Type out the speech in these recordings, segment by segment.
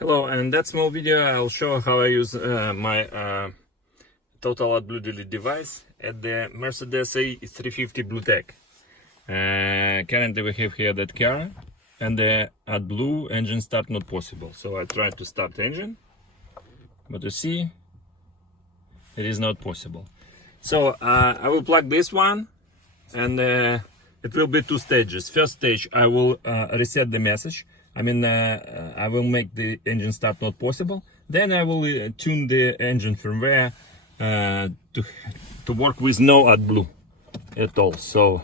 Hello, and in that small video I'll show how I use my total AdBlue delete device at the Mercedes E350BT DEF. Currently we have here that car and the AdBlue engine start not possible. So I tried to start engine, but you see it is not possible. So I will plug this one, and it will be two stages. First stage, I will reset the message. I will make the engine start not possible. Then I will tune the engine firmware to work with no AdBlue at all. So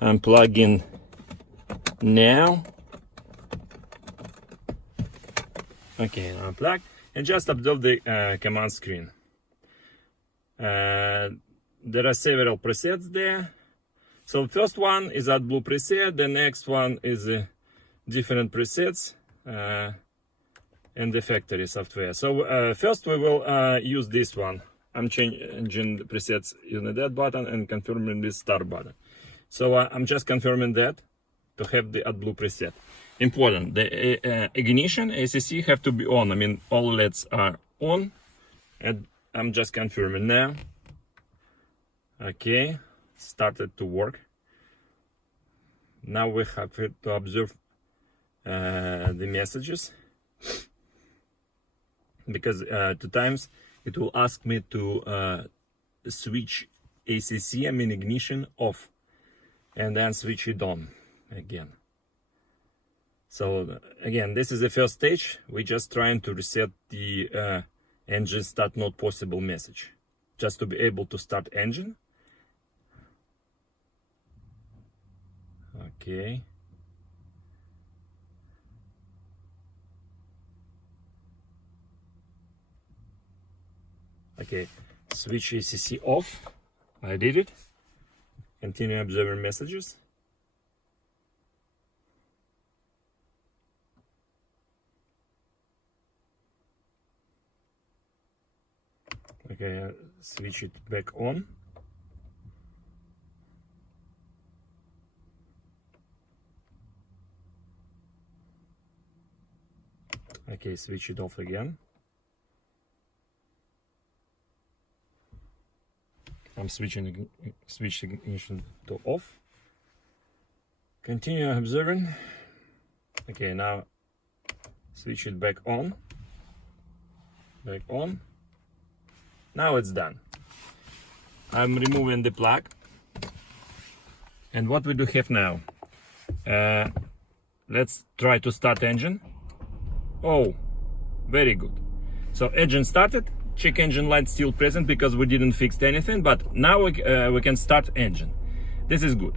I'm plugging now. Okay, I'm plugged, and just observe the command screen. There are several presets there. So the first one is AdBlue preset, the next one is different presets and the factory software. So first we will use this one. I'm changing the presets using that button and confirming this start button. So I'm just confirming that to have the AdBlue preset. Important, the ignition ACC have to be on. All LEDs are on, and I'm just confirming now. Okay, started to work. Now we have to observe the messages, because 2 times it will ask me to switch ACC, ignition off, and then switch it on again. So again, this is the first stage. We're just trying to reset the engine start not possible message, just to be able to start engine. Okay. Okay, switch ACC off. I did it. Continue observing messages. Okay, switch it back on. Okay, switch it off again. I'm switching ignition to off. Continue observing. Okay, now switch it back on. Back on. Now it's done. I'm removing the plug. And what we do have now? Let's try to start engine. Oh, very good. So engine started. Check engine light still present because we didn't fix anything, but now we can start engine. This is good.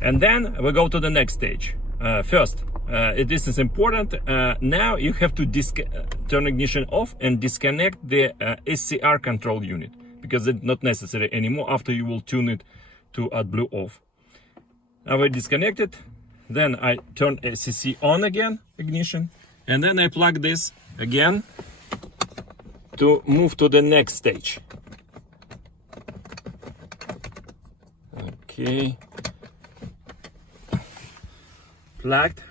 And then we go to the next stage. First, this is important. Now you have to turn ignition off and disconnect the SCR control unit, because it's not necessary anymore after you will tune it to AdBlue off. Now I disconnect it. Then I turn ACC on again, ignition, and then I plug this again to move to the next stage. Okay, plugged.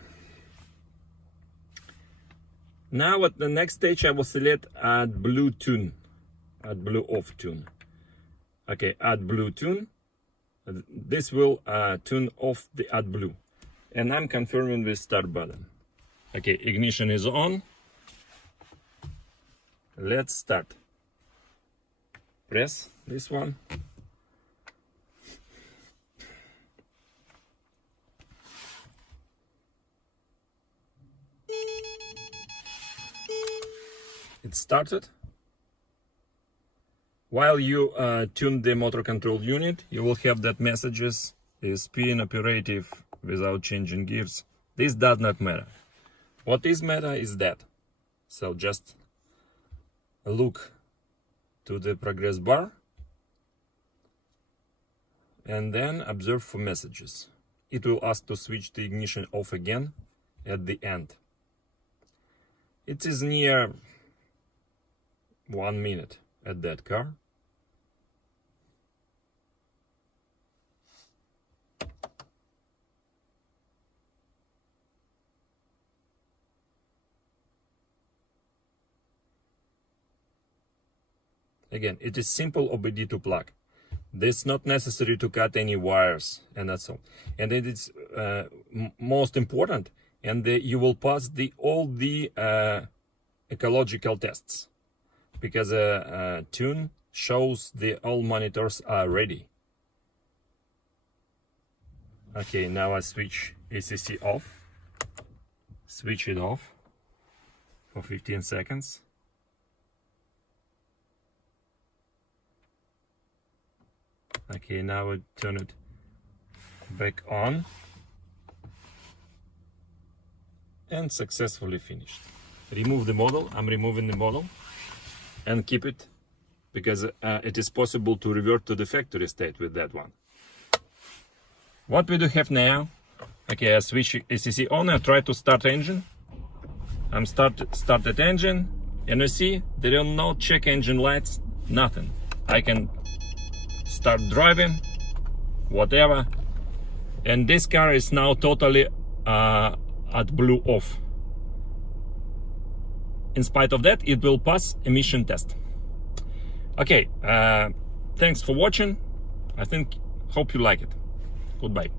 Now at the next stage I will select AdBlue tune, AdBlue off tune. Okay, AdBlue tune. This will tune off the AdBlue, and I'm confirming with start button. Okay, ignition is on. Let's start. Press this one. It started. While you tune the motor control unit, you will have that messages is spin operative without changing gears. This does not matter. What is matter is that. So just look to the progress bar and then observe for messages. It will ask to switch the ignition off again at the end. It is near 1 minute at that car. Again, it is simple OBD2 plug. It's not necessary to cut any wires, and that's all. And it is most important, and you will pass all the ecological tests, because tune shows all monitors are ready. Okay, now I switch ECC off. Switch it off for 15 seconds. Okay, now I turn it back on and successfully finished. Remove the model. I'm removing the model and keep it, because it is possible to revert to the factory state with that one. What we do have now, okay, I switch ECC on, I try to start engine. I'm started engine, and you see there are no check engine lights, nothing. I can start driving, whatever, and this car is now totally AdBlue off. In spite of that, it will pass emission test. Okay, thanks for watching. Hope you like it. Goodbye.